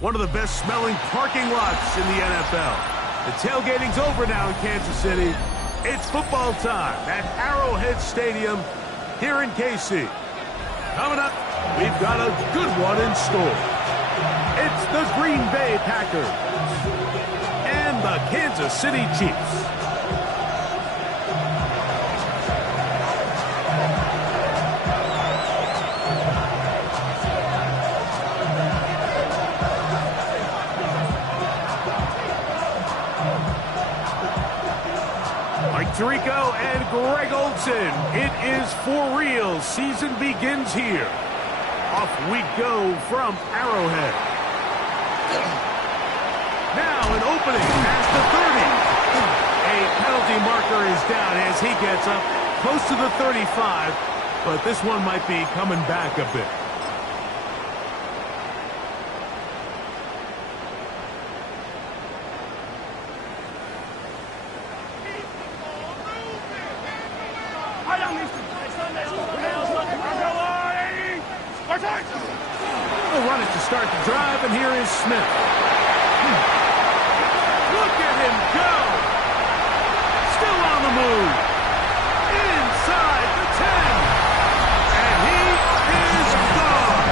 one of the best-smelling parking lots in the NFL. The tailgating's over now in Kansas City. It's football time at Arrowhead Stadium here in KC. Coming up, we've got a good one in store. It's the Green Bay Packers and the Kansas City Chiefs. Tirico and Greg Olsen. It is for real. Season begins here. Off we go from Arrowhead. Now an opening at the 30. A penalty marker is down as he gets up close to the 35, but this one might be coming back a bit. They'll run it to start the drive, and here is Smith. Look at him go! Still on the move. Inside the 10. And he is gone.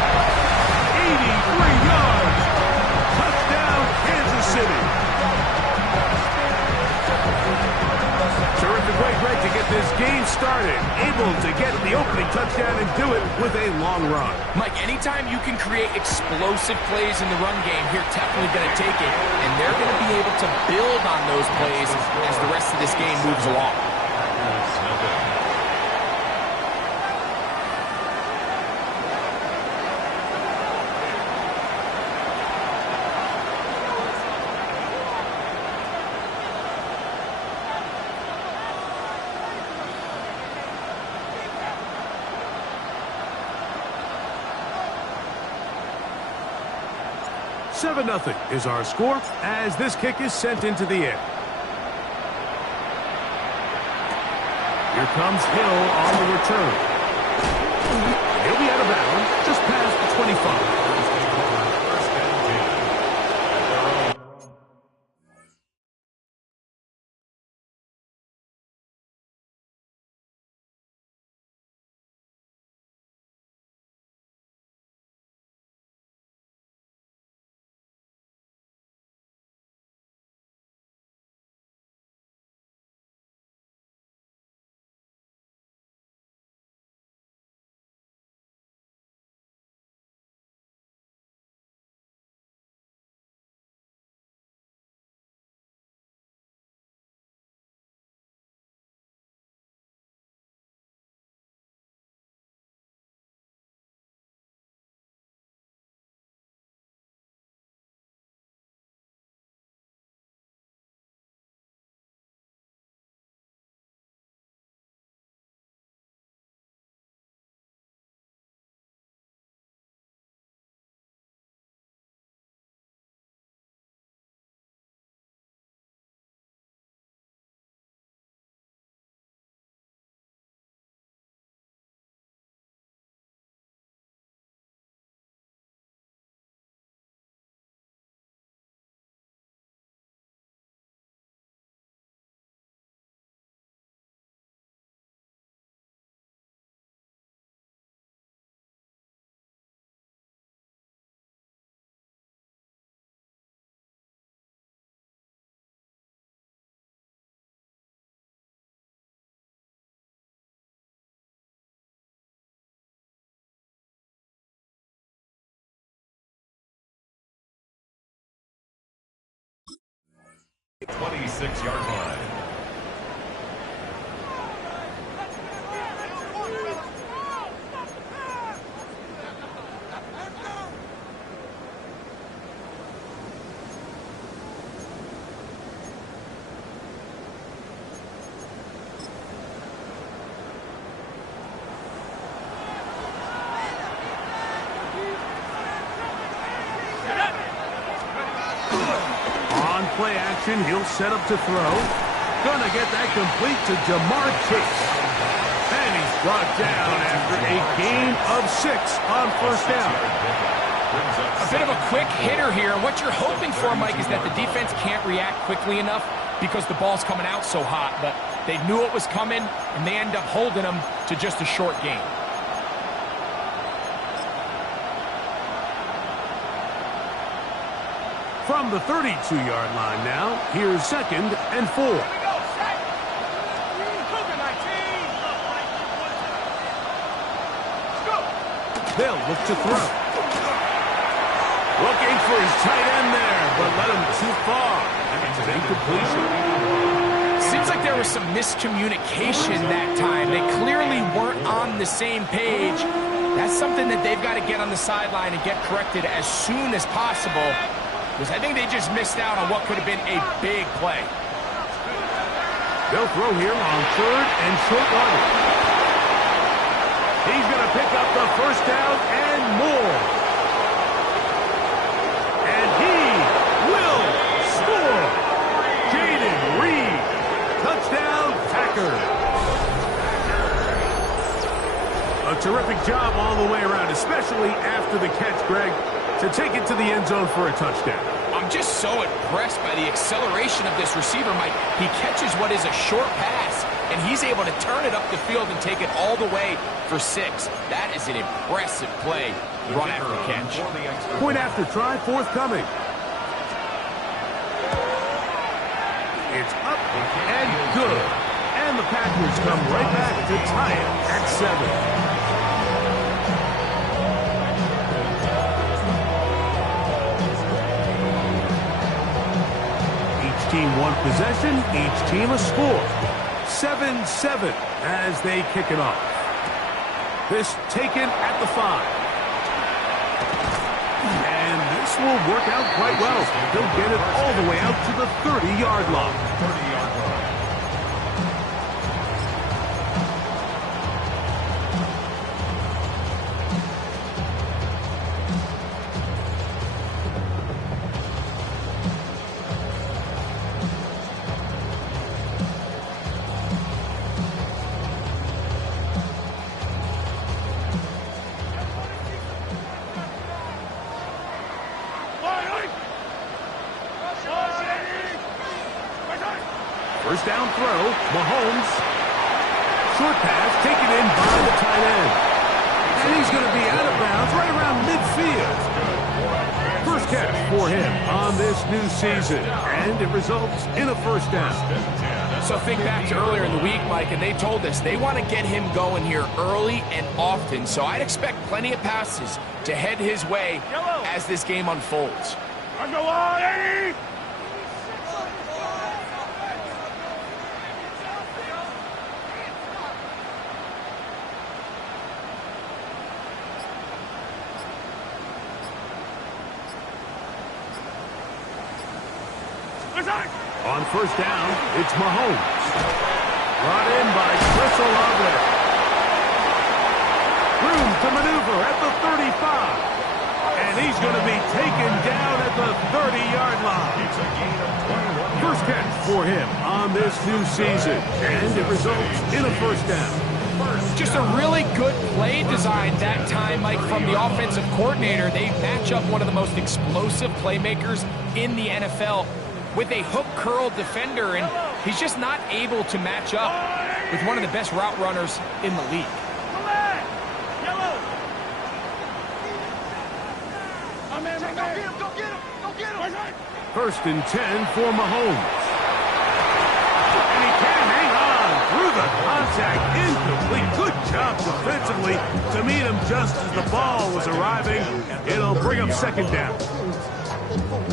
83 yards. Touchdown, Kansas City. Terrific way, Greg, to get this game started. Able to get the opening touchdown and do it with a long run. Mike, anytime you can create explosive plays in the run game, you're definitely going to take it. And they're going to be able to build on those plays as the rest of this game moves along. Nothing is our score as this kick is sent into the air. Here comes Hill on the return. He'll be out of bounds just past the 25. Yard line. Play action, he'll set up to throw. Gonna get that complete to Jamar Chase. And he's brought down after a gain of 6 on first down. A bit of a quick hitter here. And what you're hoping for, Mike, is that the defense can't react quickly enough because the ball's coming out so hot. But they knew it was coming, and they end up holding them to just a short gain. From the 32-yard line now, here's 2nd and 4. They'll look to throw. Looking for his tight end there, but let him too far. It's an incompletion. Seems like there was some miscommunication that time. They clearly weren't on the same page. That's something that they've got to get on the sideline and get corrected as soon as possible, because I think they just missed out on what could have been a big play. They'll throw here on 3rd and short yardage. He's going to pick up the first down and more. And he will score. Jaden Reed. Touchdown, Packers. A terrific job all the way around, especially after the catch, Greg, to take it to the end zone for a touchdown. I'm just so impressed by the acceleration of this receiver, Mike. He catches what is a short pass, and he's able to turn it up the field and take it all the way for 6. That is an impressive play, run after catch. Point after try forthcoming. It's up and good. And the Packers come right back to tie it at 7. Team one possession, each team a score. 7-7 as they kick it off. This taken at the 5. And this will work out quite well. They'll get it all the way out to the 30-yard line. First down throw, Mahomes. Short pass taken in by the tight end. And he's going to be out of bounds right around midfield. First catch for him on this new season. And it results in a first down. So think back to earlier in the week, Mike, and they told us they want to get him going here early and often. So I'd expect plenty of passes to head his way as this game unfolds. On first down, it's Mahomes. Brought in by Chris Olave. Room to maneuver at the 35. And he's going to be taken down at the 30-yard line. First catch for him on this new season. And it results in a first down. Just a really good play design that time, Mike, from the offensive coordinator. They match up one of the most explosive playmakers in the NFL with a hook curl defender, and he's just not able to match up with one of the best route runners in the league. First and 10 for Mahomes. And he can hang on through the contact. Incomplete. Good job defensively to meet him just as the ball was arriving. It'll bring up second down.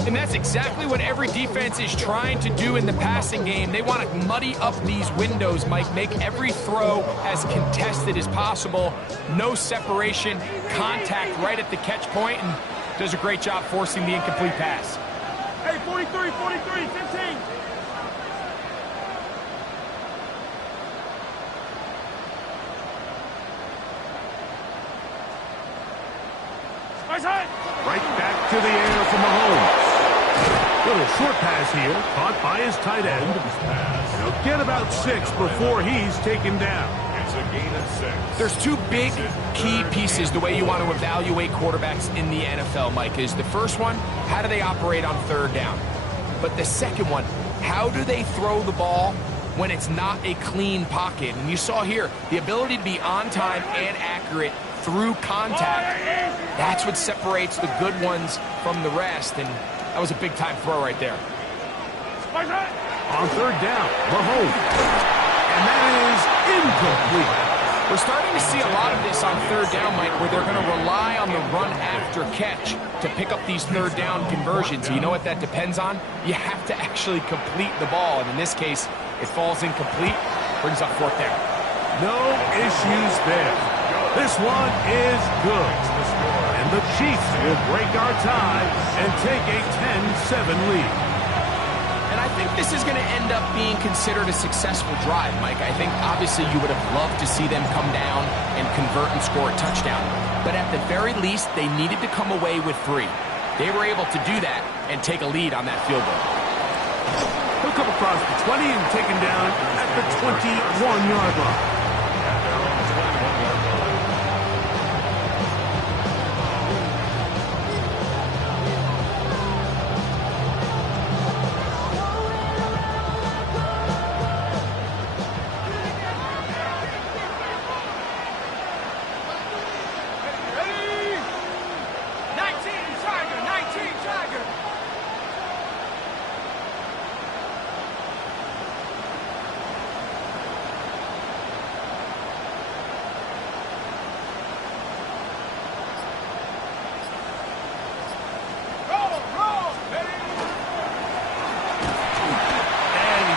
And that's exactly what every defense is trying to do in the passing game. They want to muddy up these windows, Mike, make every throw as contested as possible. No separation, contact right at the catch point, and does a great job forcing the incomplete pass. Hey, 43, 15. Right back to the air for Mahomes. Little short pass here, caught by his tight end. He'll get about 6 before he's taken down. There's two big key pieces the way you want to evaluate quarterbacks in the NFL, Mike. Is the first one, how do they operate on third down? But the second one, how do they throw the ball when it's not a clean pocket? And you saw here, the ability to be on time and accurate through contact. That's what separates the good ones from the rest, and that was a big-time throw right there. On third down, Mahomes. And that is incomplete. We're starting to see a lot of this on third down, Mike, where they're going to rely on the run after catch to pick up these third down conversions. You know what that depends on? You have to actually complete the ball, and in this case, it falls incomplete, brings up fourth down. No issues there. This one is good. And the Chiefs will break our tie and take a 10-7 lead. And I think this is going to end up being considered a successful drive, Mike. I think obviously you would have loved to see them come down and convert and score a touchdown. But at the very least, they needed to come away with 3. They were able to do that and take a lead on that field goal. He'll come across the 20 and taken down at the 21-yard line.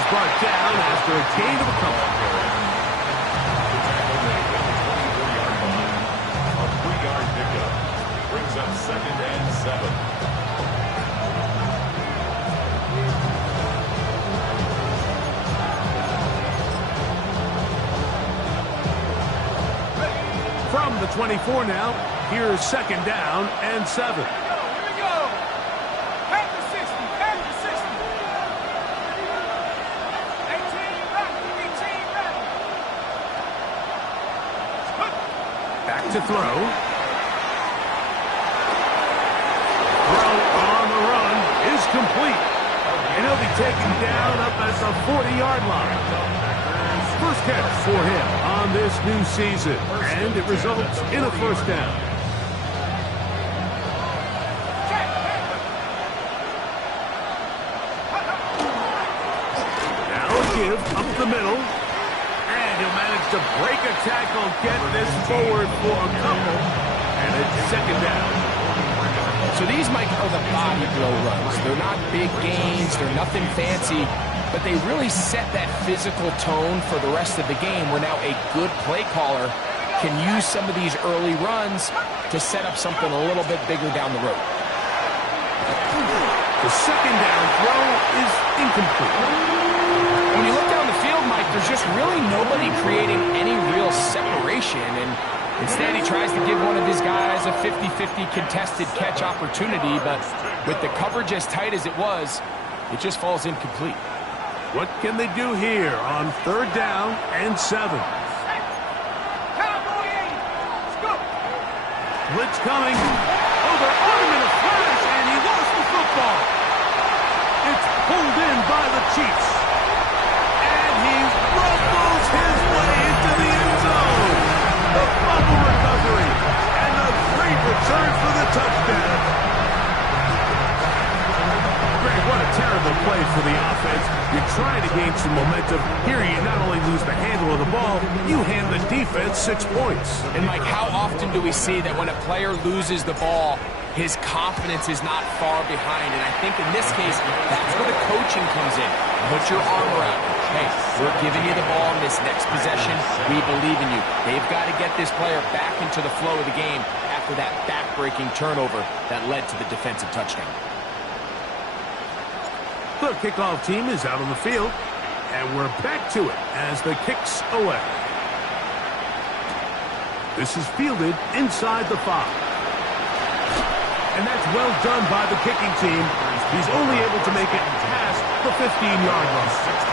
Brought down after a gain of a couple. A 3-yard pickup brings up 2nd and 7. From the 24 now, here's 2nd down and 7. To throw. Throw on the run is complete. And he'll be taken down up at the 40-yard line. First catch for him on this new season. And it results in a first down. Now a give up the middle. He'll manage to break a tackle, get this forward for a couple, and it's 2nd down. So these, Mike, are the body blow runs. They're not big gains, they're nothing fancy, but they really set that physical tone for the rest of the game where now a good play caller can use some of these early runs to set up something a little bit bigger down the road. The 2nd down throw is incomplete. When you look down the field, Mike, there's just really nobody creating any real separation, and instead he tries to give one of his guys a 50-50 contested catch opportunity, but with the coverage as tight as it was, it just falls incomplete. What can they do here on 3rd down and 7? Blitz coming. Oh, they're on him in a flash, and he lost the football. It's pulled in by the Chiefs. He rumbles his way into the end zone. The fumble recovery and a great return for the touchdown. Greg, what a terrible play for the offense. You're trying to gain some momentum. Here you not only lose the handle of the ball, you hand the defense 6 points. And Mike, how often do we see that when a player loses the ball, his confidence is not far behind? And I think in this case, that's where the coaching comes in. Put your arm around him. Hey, we're giving you the ball in this next possession. We believe in you. They've got to get this player back into the flow of the game after that back-breaking turnover that led to the defensive touchdown. The kickoff team is out on the field, and we're back to it as the kick's away. This is fielded inside the 5. And that's well done by the kicking team. He's only able to make it past the 15-yard line.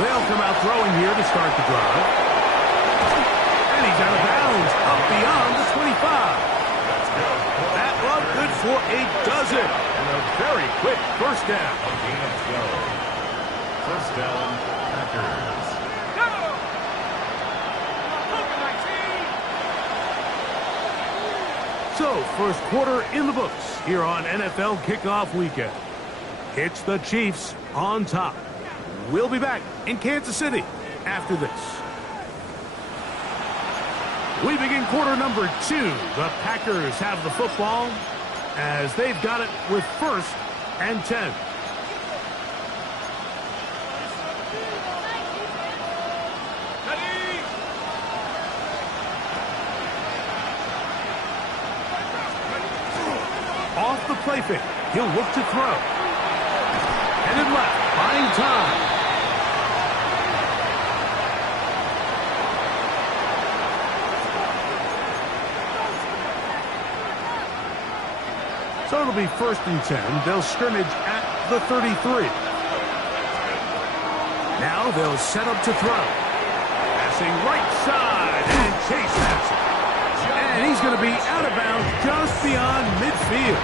They'll come out throwing here to start the drive. And he's out of bounds, up beyond the 25. That one good for a dozen. And a very quick first down. First down, Packers. So, first quarter in the books here on NFL Kickoff Weekend. It's the Chiefs on top. We'll be back in Kansas City after this. We begin quarter number 2. The Packers have the football as they've got it with 1st and 10. Off the play fake, he'll look to throw. Headed left, buying time. So it'll be 1st and 10. They'll scrimmage at the 33. Now they'll set up to throw. Passing right side, and Chase has it. And he's going to be out of bounds just beyond midfield.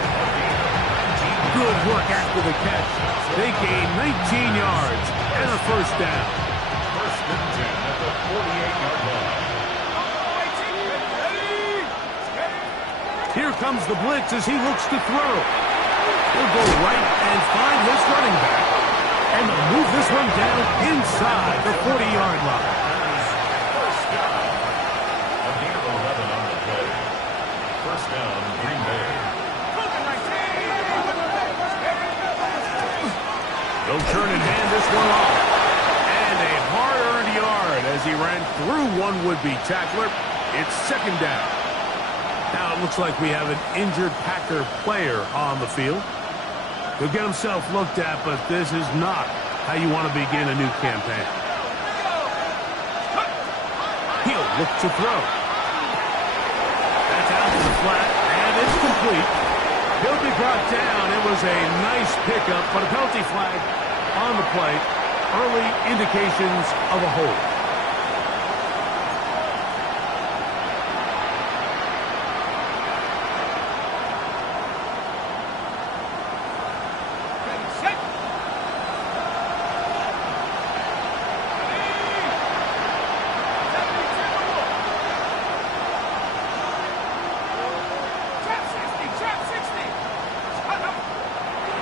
Good work after the catch. They gain 19 yards and a first down. 1st and 10 at the 48-yard line. Here comes the blitz as he looks to throw. He'll go right and find this running back. And they'll move this one down inside the 40-yard line. First down. A gain of 11 on the play. First down, Green Bay. He'll turn and hand this one off. And a hard-earned yard as he ran through one would-be tackler. It's 2nd down. Now it looks like we have an injured Packer player on the field. He'll get himself looked at, but this is not how you want to begin a new campaign. He'll look to throw. That's out to the flat, and it's complete. He'll be brought down. It was a nice pickup, but a penalty flag on the play. Early indications of a hold.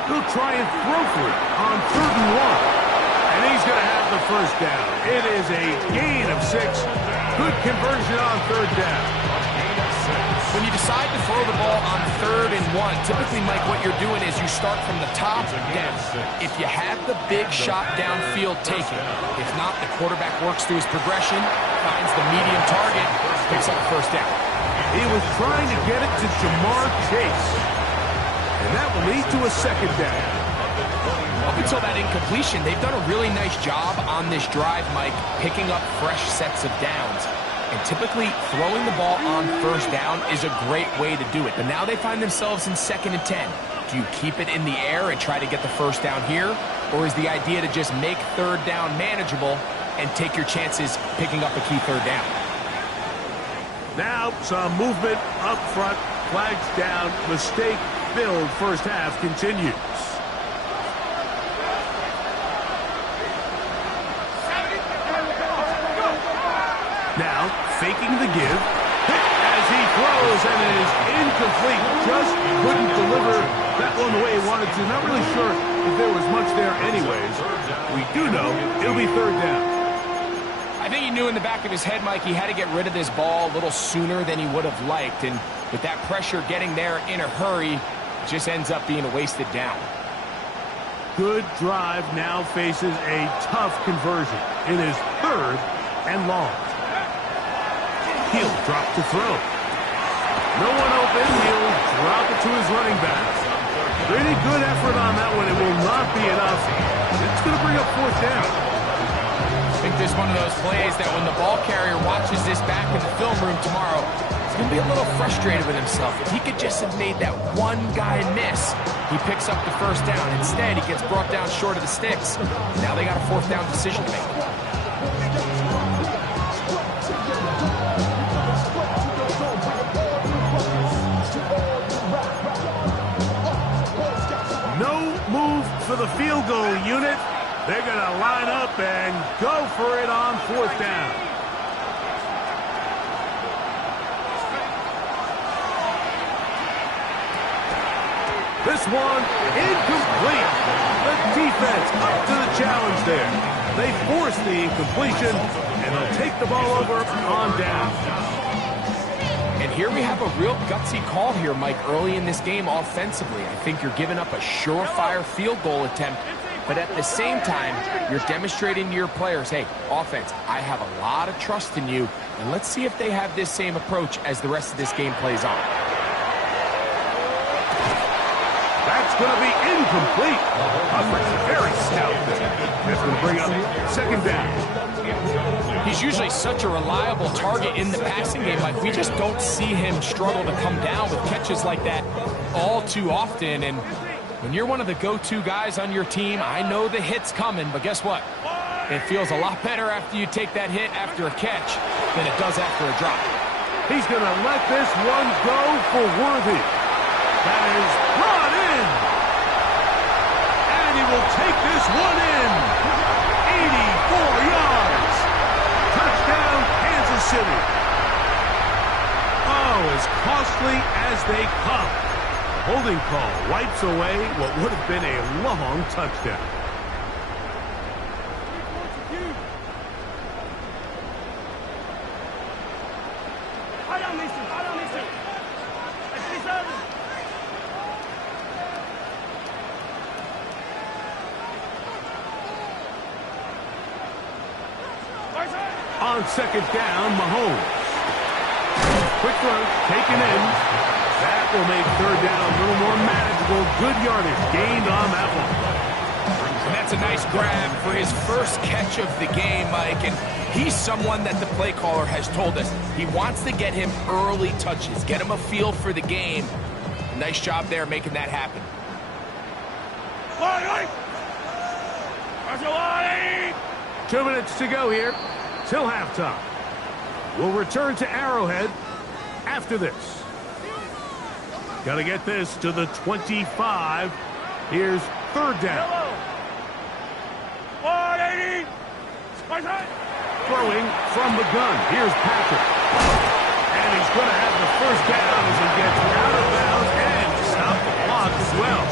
He'll try and throw for it on 3rd and 1. And he's going to have the first down. It is a gain of 6. Good conversion on 3rd down. When you decide to throw the ball on 3rd and 1, typically, Mike, what you're doing is you start from the top down. If you have the big shot downfield, take it. If not, the quarterback works through his progression, finds the medium target, picks up the first down. He was trying to get it to Jamar Chase. And that will lead to a 2nd down. Up until that incompletion, they've done a really nice job on this drive, Mike, picking up fresh sets of downs. And typically, throwing the ball on 1st down is a great way to do it. But now they find themselves in 2nd and 10. Do you keep it in the air and try to get the first down here? Or is the idea to just make 3rd down manageable and take your chances picking up a key 3rd down? Now, some movement up front. Flags down. Mistake filled first half continues. Now, faking the give. Hit as he throws, and it is incomplete. Just couldn't deliver that one the way he wanted to. Not really sure if there was much there anyways. We do know it'll be 3rd down. I think he knew in the back of his head, Mike, he had to get rid of this ball a little sooner than he would have liked. And with that pressure getting there in a hurry, it just ends up being a wasted down. Good drive now faces a tough conversion. It is 3rd and long. He'll drop to throw. No one open. He'll drop it to his running back. Pretty good effort on that one. It will not be enough. It's going to bring up 4th down. I think this is one of those plays that when the ball carrier watches this back in the film room tomorrow, He's going to be a little frustrated with himself. If he could just have made that one guy miss, he picks up the first down. Instead, he gets brought down short of the sticks. Now they got a fourth down decision to make. No move for the field goal unit. They're going to line up and go for it on fourth down. This one incomplete. The defense up to the challenge there. They force the incompletion, and they'll take the ball over on down. And here we have a real gutsy call here, Mike, early in this game offensively. I think you're giving up a surefire field goal attempt, but at the same time, you're demonstrating to your players, hey, offense, I have a lot of trust in you, and let's see if they have this same approach as the rest of this game plays on. That's going to be incomplete. Hubbard's very stout there. That's going to bring up second down. He's usually such a reliable target in the passing game. Like, we just don't see him struggle to come down with catches like that all too often. And when you're one of the go-to guys on your team, I know the hit's coming, but guess what? It feels a lot better after you take that hit after a catch than it does after a drop. He's going to let this one go for Worthy. That is brought in. And he will take this one in. 84 yards. Touchdown, Kansas City. Oh, as costly as they come. Holding call wipes away what would have been a long touchdown. On second down, Mahomes. Quick throw, taken in. That will make third down a little more manageable. Good yardage gained on that one. And that's a nice grab for his first catch of the game, Mike. And he's someone that the play caller has told us he wants to get him early touches, get him a feel for the game. Nice job there making that happen. 2 minutes to go here till halftime. We'll return to Arrowhead after this. Got to get this to the 25. Here's third down. 180. Throwing from the gun. Here's Patrick. And he's going to have the first down as he gets out of bounds and stop the clock as well.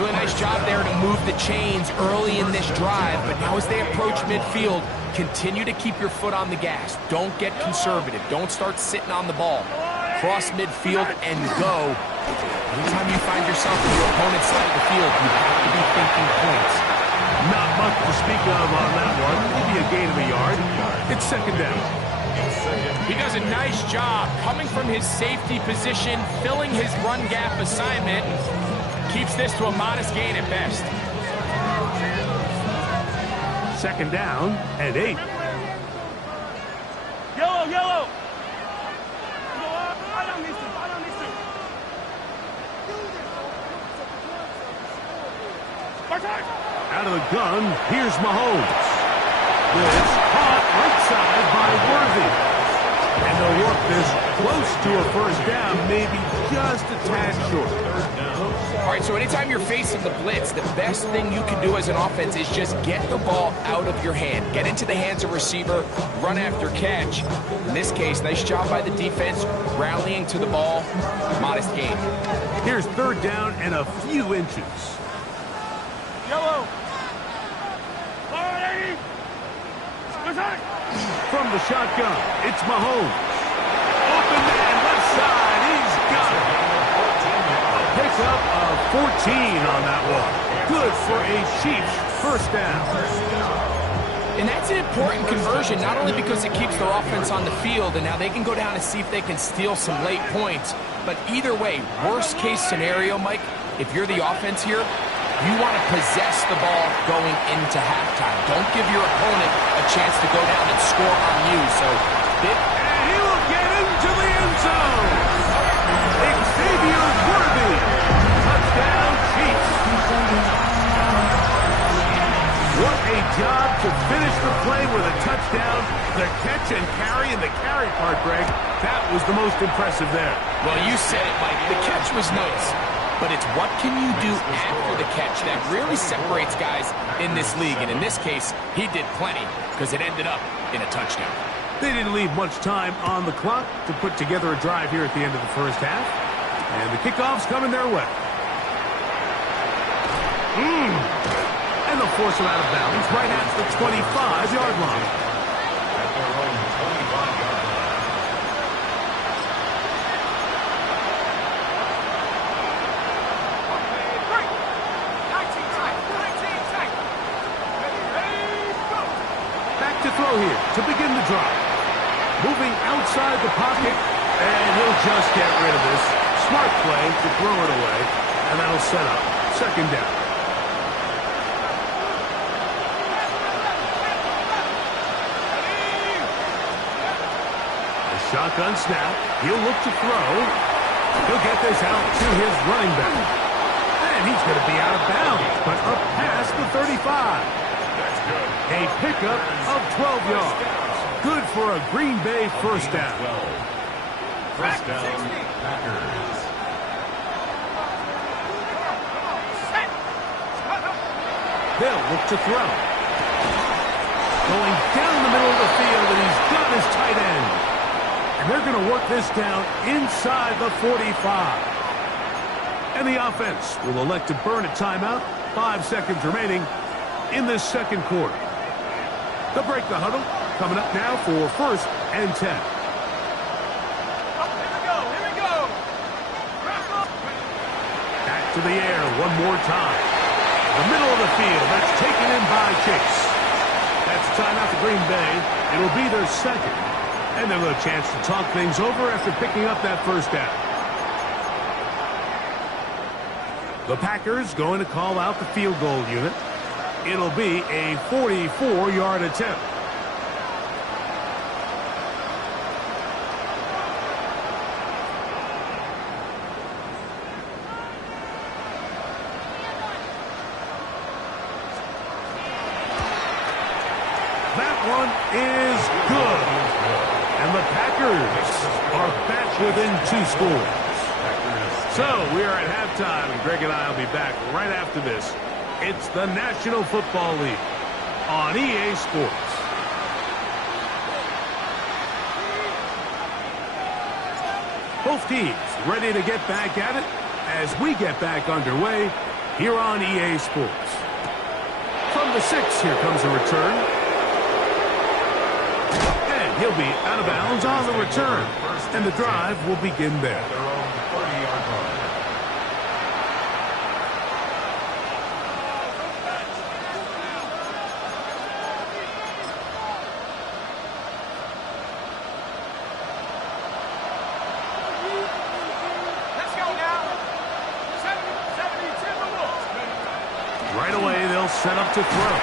Really nice job there to move the chains early in this drive, but now as they approach midfield, continue to keep your foot on the gas. Don't get conservative. Don't start sitting on the ball. Cross midfield and go. Anytime you find yourself on your opponent's side of the field, you have to be thinking points. Not much to speak of on that one. Maybe a gain of a yard. It's second down. He does a nice job coming from his safety position, filling his run gap assignment, keeps this to a modest gain at best. Second down and 8. Yellow, yellow. Out of the gun, here's Mahomes. This caught right side by Worthy. And they'll work this close to a first down, maybe just a tad short. All right, so anytime you're facing the blitz, the best thing you can do as an offense is just get the ball out of your hand. Get into the hands of receiver, run after catch. In this case, nice job by the defense, rallying to the ball. Modest gain. Here's third down and a few inches. Yellow. 180. From the shotgun, it's Mahomes. Open man, left side, he's got it. A pickup of 14 on that one. Good for a Chiefs first down. And that's an important conversion, not only because it keeps their offense on the field, and now they can go down and see if they can steal some late points. But either way, worst case scenario, Mike, if you're the offense here, you want to possess the ball going into halftime. Don't give your opponent a chance to go down and score on you. So, and he will get into the The catch and carry, and the carry part, Greg, that was the most impressive there. Well, you said it, Mike. The catch was nice, but it's what can you do after the catch that really separates guys in this league. And in this case, he did plenty because it ended up in a touchdown. They didn't leave much time on the clock to put together a drive here at the end of the first half. And the kickoff's coming their way. And they'll force him out of bounds right at the 25-yard line. At their own 25-yard line. Back to throw here to begin the drive. Moving outside the pocket, and he'll just get rid of this. Smart play to throw it away, and that'll set up second down. Shotgun snap. He'll look to throw. He'll get this out to his running back. And he's going to be out of bounds, but up past the 35. That's good. A pickup of 12 yards. Good for a Green Bay first down. 12. First down, Packers. They'll look to throw. Going down the middle of the field, and he's got his tight end. And they're going to work this down inside the 45. And the offense will elect to burn a timeout. 5 seconds remaining in this second quarter. They'll break the huddle. Coming up now for first and 10. Here we go. Back to the air one more time. The middle of the field. That's taken in by Chase. That's timeout to Green Bay. It'll be their second. And they'll have a chance to talk things over after picking up that first down. The Packers going to call out the field goal unit. It'll be a 44-yard attempt. That one is good. And the Packers are back within 2 scores. So we are at halftime, and Greg and I will be back right after this. It's the National Football League on EA Sports. Both teams ready to get back at it as we get back underway here on EA Sports. From the 6, here comes a return. He'll be out of bounds on the return, and the drive will begin there. Their own 30-yard line. Let's go now. 72 Right away, they'll set up to throw.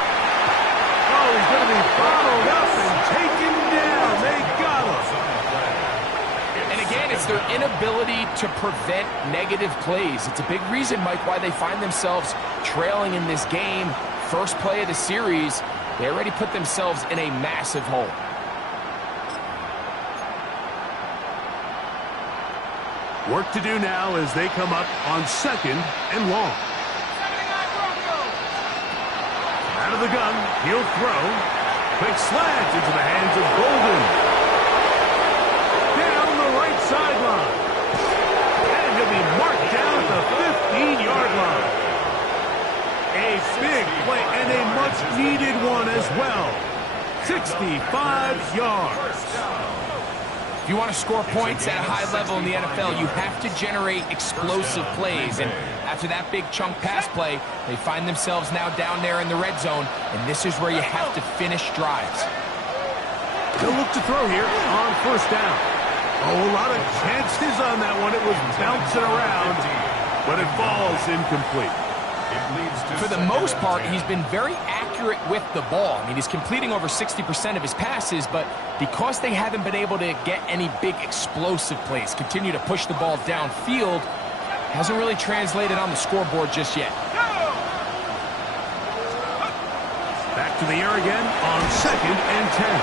Oh, he's going to be followed up and taken down. They got him. And again, it's their inability to prevent negative plays. It's a big reason, Mike, why they find themselves trailing in this game. First play of the series, they already put themselves in a massive hole. Work to do now as they come up on second and long. Out of the gun, he'll throw. Quick slant into the hands of Golden. Down the right sideline. And he'll be marked down at the 15-yard line. A big play and a much-needed one as well. 65 yards. If you want to score points at a high level in the NFL, you have to generate explosive plays. And after that big chunk pass play, they find themselves now down there in the red zone, and this is where you have to finish drives. They'll look to throw here on first down. Oh, a lot of chances on that one. It was bouncing around, but it falls incomplete. For the most part, he's been very accurate with the ball. I mean, he's completing over 60% of his passes, but because they haven't been able to get any big explosive plays, continue to push the ball downfield, hasn't really translated on the scoreboard just yet. Back to the air again on second and 10.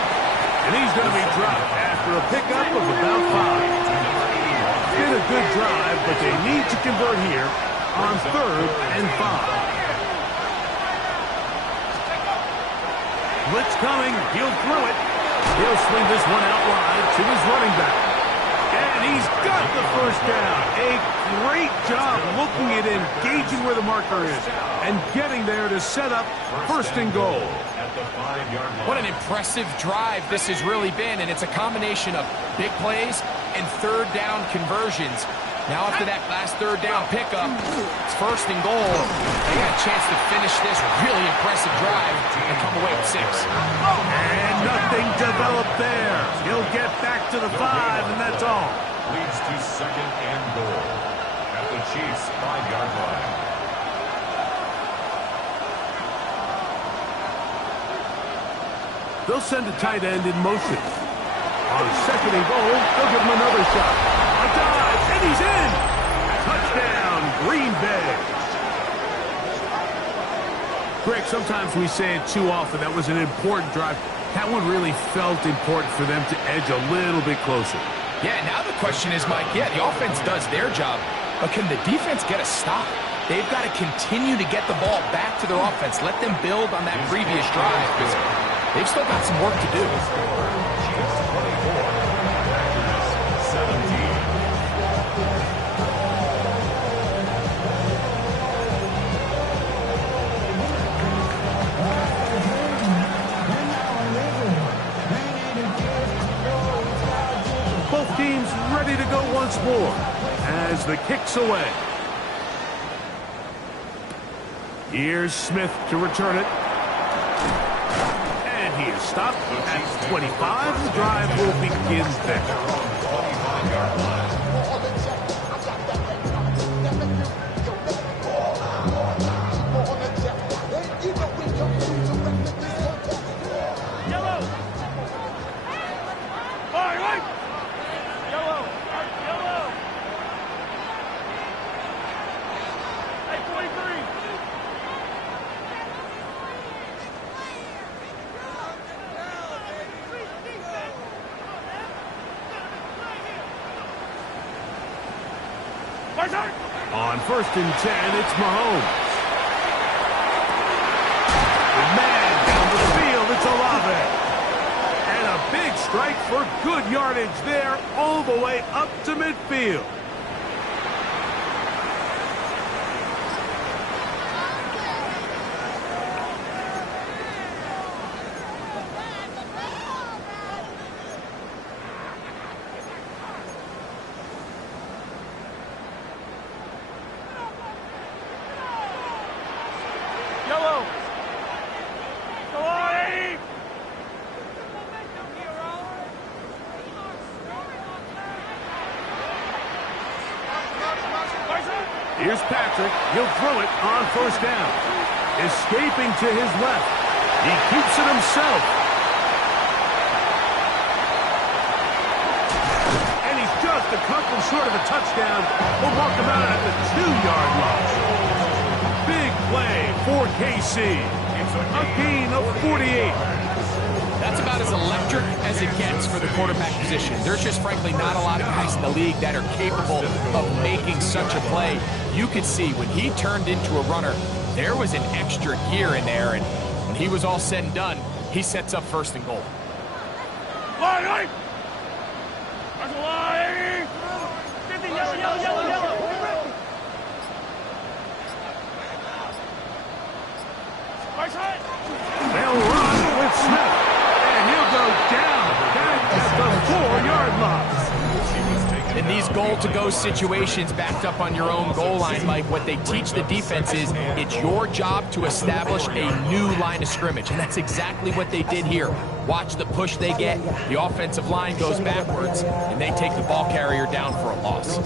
And he's going to be dropped after a pickup of about 5. It's been a good drive, but they need to convert here on 3rd and 5. Blitz coming. He'll throw it. He'll swing this one out wide to his running back. And he's got the first down. A great job looking at engaging where the marker is and getting there to set up 1st and goal. What an impressive drive this has really been, and it's a combination of big plays and 3rd down conversions. Now after that last 3rd down pickup, it's 1st and goal. They got a chance to finish this really impressive drive and come away with 6. And nothing developed there. He'll get back to the 5, and that's all. Leads to 2nd and goal at the Chiefs' 5-yard line. They'll send a tight end in motion. On 2nd and goal, they'll give him another shot. A dive, and he's in! Touchdown, Green Bay. Greg, sometimes we say it too often. That was an important drive. That one really felt important for them to edge a little bit closer. Yeah, now the question is, Mike, yeah, the offense does their job, but can the defense get a stop? They've got to continue to get the ball back to their offense. Let them build on that previous drive, because they've still got some work to do. Chiefs 24, Packers 17. Both teams ready to go once more as the kick's away. Here's Smith to return it. And he is stopped at 25. The drive will begin there. On 1st and 10, it's Mahomes. The man down the field, it's Olave. And a big strike for good yardage there all the way up to midfield. Here's Patrick. He'll throw it on 1st down. Escaping to his left. He keeps it himself. And he's just a couple short of a touchdown. We'll walk him out at the 2-yard line. Big play for KC. A gain of 48. That's about as electric as it gets for the quarterback position. There's just frankly not a lot of guys in the league that are capable of making such a play. You could see when he turned into a runner, there was an extra gear in there, and when he was all said and done, he sets up 1st and goal. Line! That's a line! 50, yellow! They'll run with Smith. And he'll go down back at the 4-yard line. In these goal-to-go situations backed up on your own goal line, Mike, what they teach the defense is it's your job to establish a new line of scrimmage, and that's exactly what they did here. Watch the push they get. The offensive line goes backwards, and they take the ball carrier down for a loss.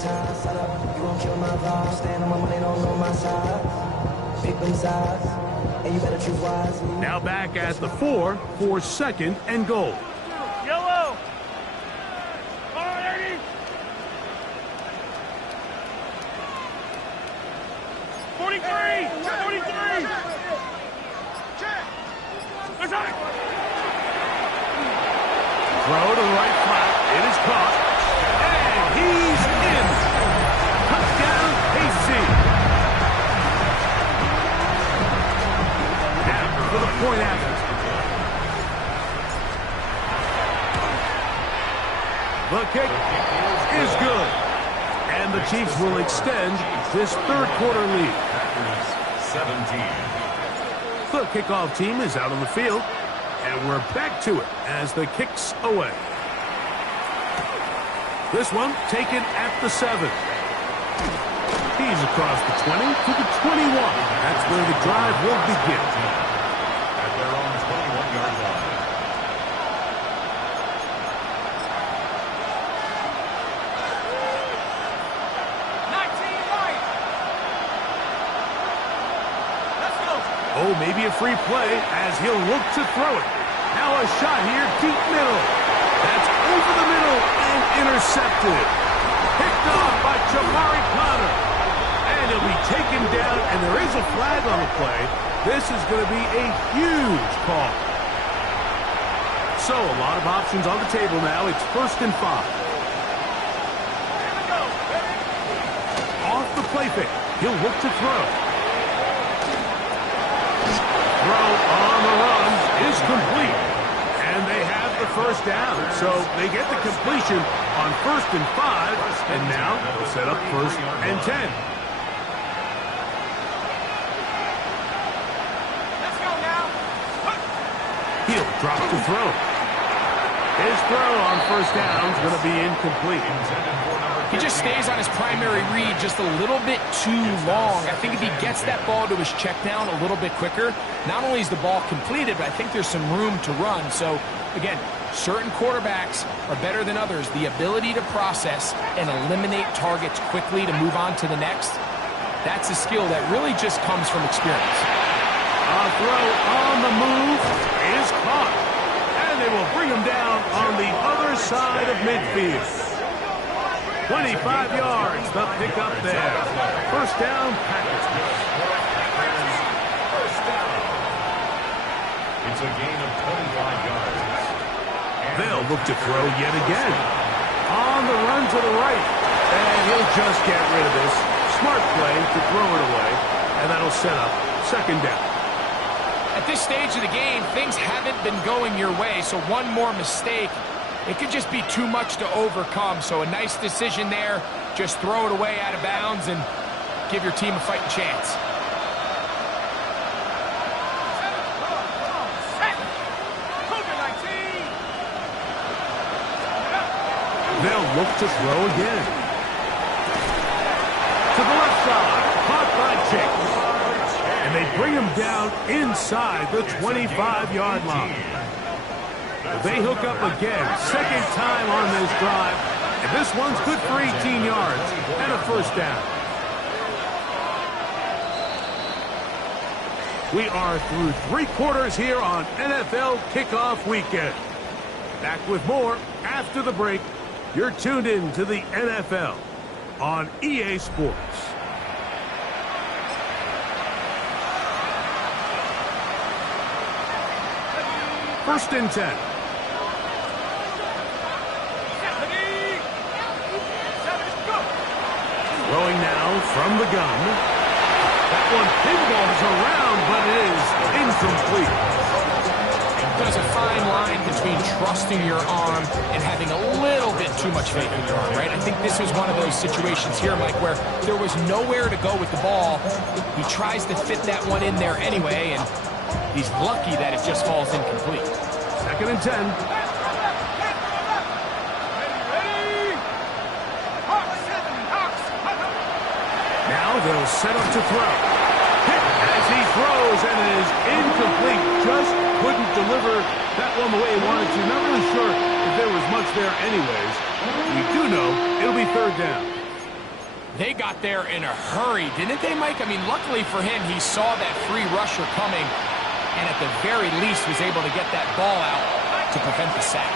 Now back at the 4 for 2nd and goal. Yellow! 43! 43! point after. The kick is good. And the Chiefs will extend this third quarter lead. 17. The kickoff team is out on the field. And we're back to it as the kick's away. This one taken at the 7. He's across the 20 to the 21. That's where the drive will begin. At their own 21-yard line. Oh, maybe a free play as he'll look to throw it. Now a shot here, deep middle. That's over the middle and intercepted. Picked off by Jamari Potter. And he'll be taken down, and there is a flag on the play. This is going to be a huge call. So a lot of options on the table now. It's 1st and 5. Off the play fake. He'll look to throw. Throw on the run is complete. And they have the first down. So they get the completion on 1st and 5. And now they'll set up 1st and 10. Let's go now. He'll drop to throw. His throw on 1st down is going to be incomplete. He just stays on his primary read just a little bit too long. I think if he gets that ball to his check down a little bit quicker, not only is the ball completed, but I think there's some room to run. So, again, certain quarterbacks are better than others. The ability to process and eliminate targets quickly to move on to the next, that's a skill that really just comes from experience. A throw on the move is caught. And they will bring him down on the other side of midfield. 25 yards, the pickup there. 1st down, Packers. First down. It's a gain of 25 yards. They'll look to throw yet again. On the run to the right. And he'll just get rid of this. Smart play to throw it away. And that'll set up 2nd down. At this stage of the game, things haven't been going your way, so one more mistake, it could just be too much to overcome. So a nice decision there. Just throw it away out of bounds and give your team a fighting chance. They'll look to throw again. To the left side. Caught by Jacobs. And they bring him down inside the 25-yard line. They hook up again. 2nd time on this drive. And this one's good for 18 yards and a 1st down. We are through 3 quarters here on NFL Kickoff Weekend. Back with more after the break. You're tuned in to the NFL on EA Sports. 1st and 10. Throwing now from the gun. That one pinballs around, but it is incomplete. There's a fine line between trusting your arm and having a little bit too much faith in your arm, right? I think this was one of those situations here, Mike, where there was nowhere to go with the ball. He tries to fit that one in there anyway, and he's lucky that it just falls incomplete. 2nd and 10. Now they'll set up to throw. Hit as he throws, and it is incomplete. Just couldn't deliver that one the way he wanted to. Not really sure if there was much there anyways. We do know it'll be 3rd down. They got there in a hurry, didn't they, Mike? I mean, luckily for him, he saw that free rusher coming, and at the very least was able to get that ball out to prevent the sack.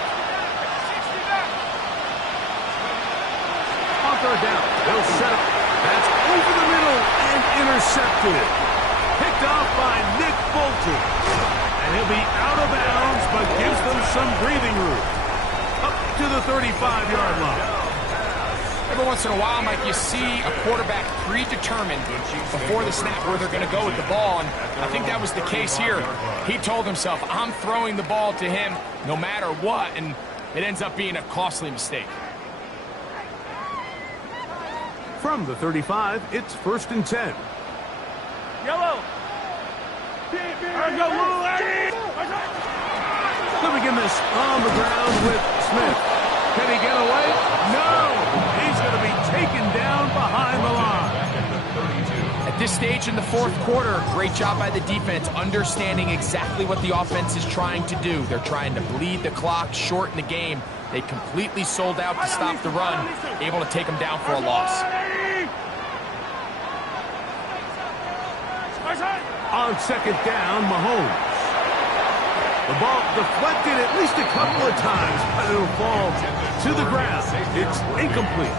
On 3rd down, they'll set up. That's over the middle and intercepted. Picked off by Nick Bolton. And he'll be out of bounds, but gives them some breathing room. Up to the 35-yard line. Every once in a while, Mike, you see a quarterback predetermined before the snap where they're going to go with the ball, and I think that was the case here. He told himself, I'm throwing the ball to him no matter what, and it ends up being a costly mistake. From the 35, it's 1st and 10. Yellow. Flipping in this on the ground with Smith. Can he get away? No! He's going to be taken down behind the line. At this stage in the fourth quarter, great job by the defense, understanding exactly what the offense is trying to do. They're trying to bleed the clock, shorten the game. They completely sold out to stop the run, able to take them down for a loss. On 2nd down, Mahomes. The ball deflected at least a couple of times, but it'll fall to the ground. It's incomplete.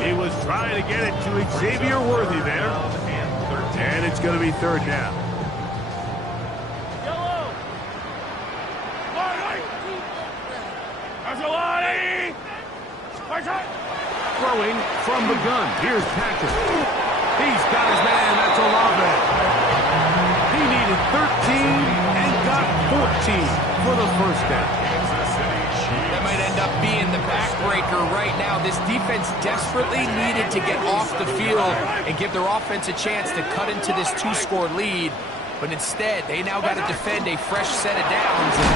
He was trying to get it to Xavier Worthy there. And it's going to be 3rd down. Throwing from the gun. Here's Patrick. He's got his man. That's Olave. He needed 13 and got 14 for the 1st down. That might end up being the backbreaker right now. This defense desperately needed to get off the field and give their offense a chance to cut into this 2-score lead. But instead, they now got to defend a fresh set of downs. And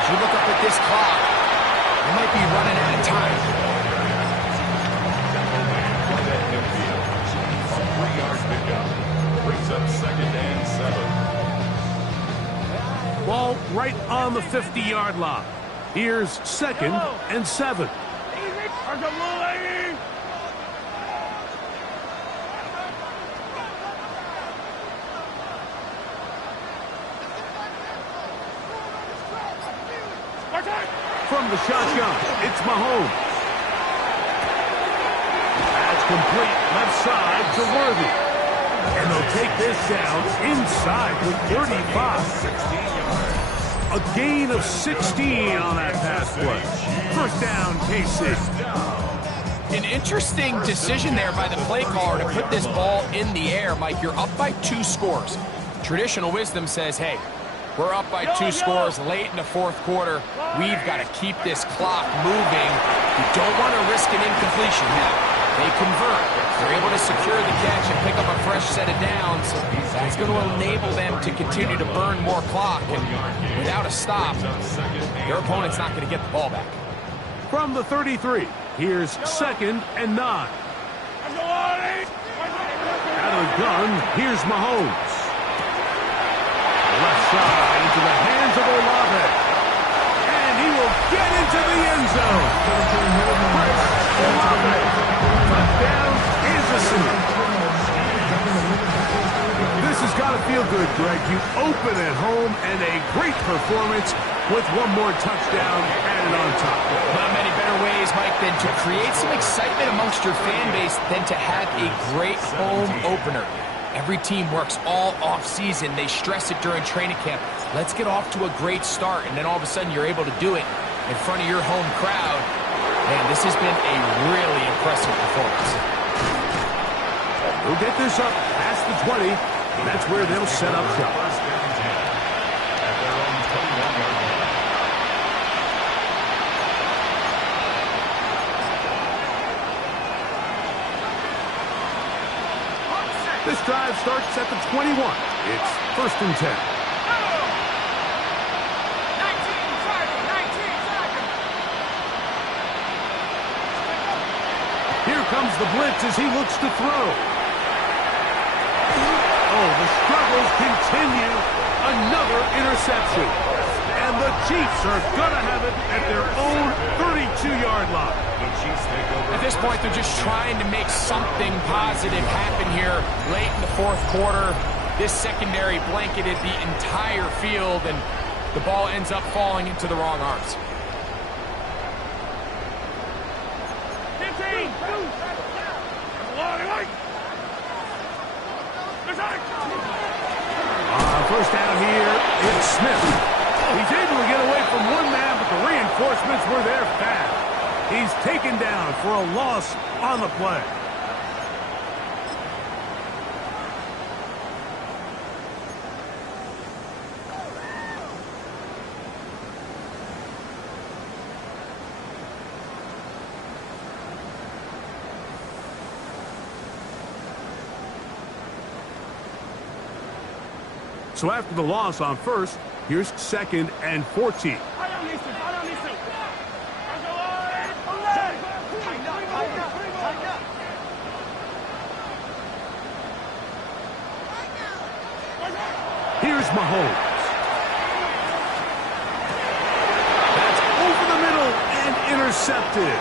as you look up at this clock, they might be running out of time. Brings up 2nd and 7. Ball right on the 50-yard line. Here's 2nd and 7. From the shotgun, it's Mahomes. That's complete left side to Worthy. And they'll take this down inside with 35. A gain of 16 on that pass play. 1st down, KC. An interesting decision there by the play caller to put this ball in the air. Mike, you're up by 2 scores. Traditional wisdom says, hey, we're up by 2 scores late in the fourth quarter. We've got to keep this clock moving. You don't want to risk an incompletion. Now, they convert. They're able to secure the catch and pick up a fresh set of downs. That's going to enable them to continue to burn more clock. And without a stop, their opponent's not going to get the ball back. From the 33, here's 2nd and 9. Out of the gun, here's Mahomes. Left side into the hands of Olave. And he will get into the end zone. Olave. Touchdown, Kansas City. This has got to feel good, Greg. You open at home and a great performance with one more touchdown added on top. Not many better ways, Mike, than to create some excitement amongst your fan base than to have a great home opener. Every team works all off-season. They stress it during training camp. Let's get off to a great start, and then all of a sudden you're able to do it in front of your home crowd. Man, this has been a really impressive performance. We'll get this up past the 20, and that's where they'll set up shop. This drive starts at the 21. It's 1st and 10. Here comes the blitz as he looks to throw. Oh, the struggles continue. Another interception. And the Chiefs are going to have it at their own 32-yard line. At this point, they're just trying to make something positive happen here late in the fourth quarter. This secondary blanketed the entire field, and the ball ends up falling into the wrong arms. First down here, it's Smith. He's able to get away from one man, but the reinforcements were there fast. He's taken down for a loss on the play. So after the loss on first, here's 2nd and 14. Here's Mahomes. That's over the middle and intercepted.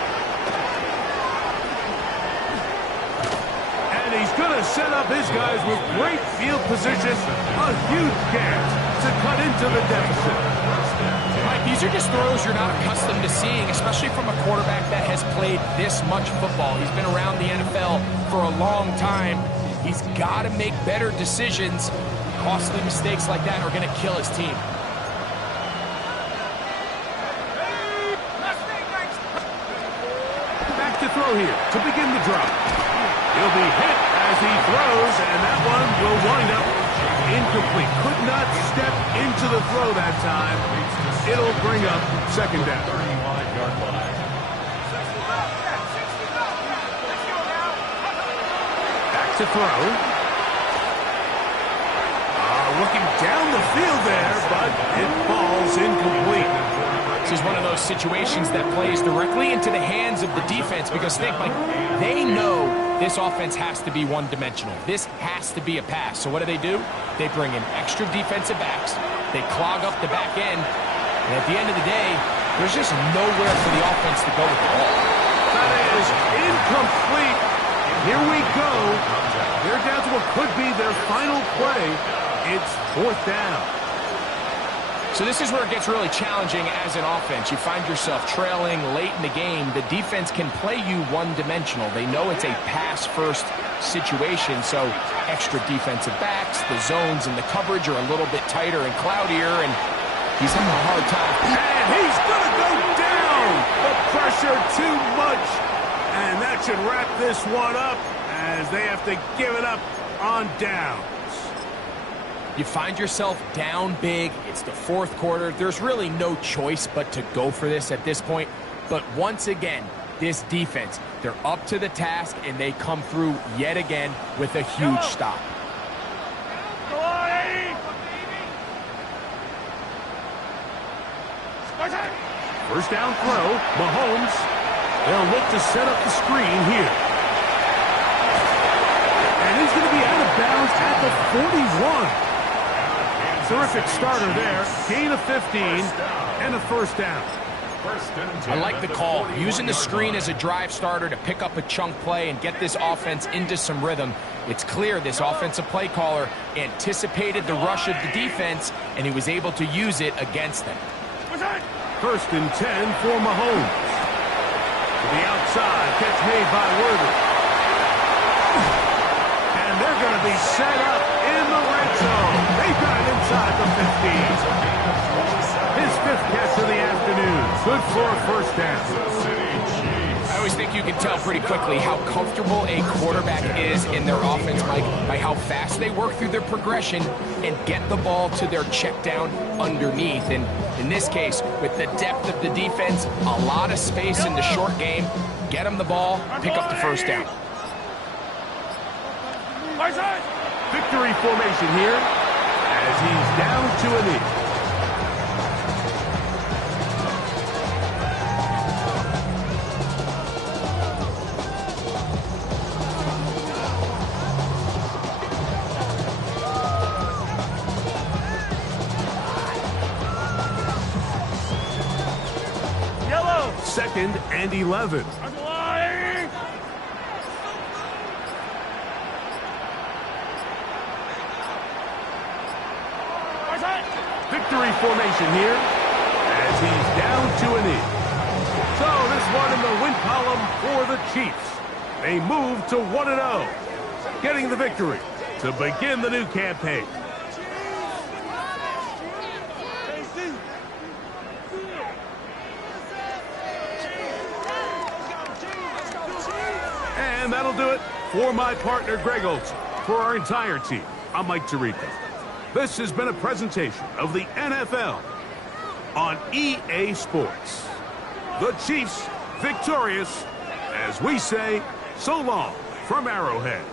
And he's going to set up his guys with great field position. A huge chance to cut into the deficit. Mike, these are just throws you're not accustomed to seeing, especially from a quarterback that has played this much football. He's been around the NFL for a long time. He's got to make better decisions. Costly mistakes like that are going to kill his team. Back to throw here to begin the drive. He'll be hit as he throws, and that one will wind up incomplete. Could not step into the throw that time. It'll bring up 2nd down. 35-yard line. Back to throw. Looking down the field there, but it falls incomplete. This is one of those situations that plays directly into the hands of the defense because think, Mike, they know this offense has to be one-dimensional. This has to be a pass. So what do? They bring in extra defensive backs. They clog up the back end. And at the end of the day, there's just nowhere for the offense to go with the ball. That is incomplete. Here we go. They're down to what could be their final play. It's 4th down. So this is where it gets really challenging as an offense. You find yourself trailing late in the game. The defense can play you one-dimensional. They know it's a pass-first situation, so extra defensive backs, the zones and the coverage are a little bit tighter and cloudier, and he's having a hard time. And he's going to go down. The pressure too much. And that should wrap this one up as they have to give it up on down. You find yourself down big. It's the 4th quarter. There's really no choice but to go for this at this point. But once again, this defense, they're up to the task, and they come through yet again with a huge stop. First down throw, Mahomes. They'll look to set up the screen here. And he's going to be out of bounds at the 41. Terrific starter there. Gain of 15 and a 1st down. I like the call. Using the screen as a drive starter to pick up a chunk play and get this offense into some rhythm. It's clear this offensive play caller anticipated the rush of the defense, and he was able to use it against them. 1st and 10 for Mahomes. To the outside, catch made by Worthy. And they're going to be set up in the red zone. They've got it inside the 15. His 5th catch of the afternoon. Good for a 1st down. I always think you can tell pretty quickly how comfortable a quarterback is in their offense, Mike, by how fast they work through their progression and get the ball to their check down underneath. And in this case, with the depth of the defense, a lot of space in the short game, get them the ball, pick up the 1st down. Victory formation here as he's down to a knee. Yellow. 2nd and 11. Victory formation here as he's down to a knee. So this one in the win column for the Chiefs. They move to 1-0, getting the victory to begin the new campaign. that'll do it. For my partner, Greg Olson, for our entire team, I'm Mike Tirico. This has been a presentation of the NFL on EA Sports. The Chiefs victorious, as we say, so long from Arrowhead.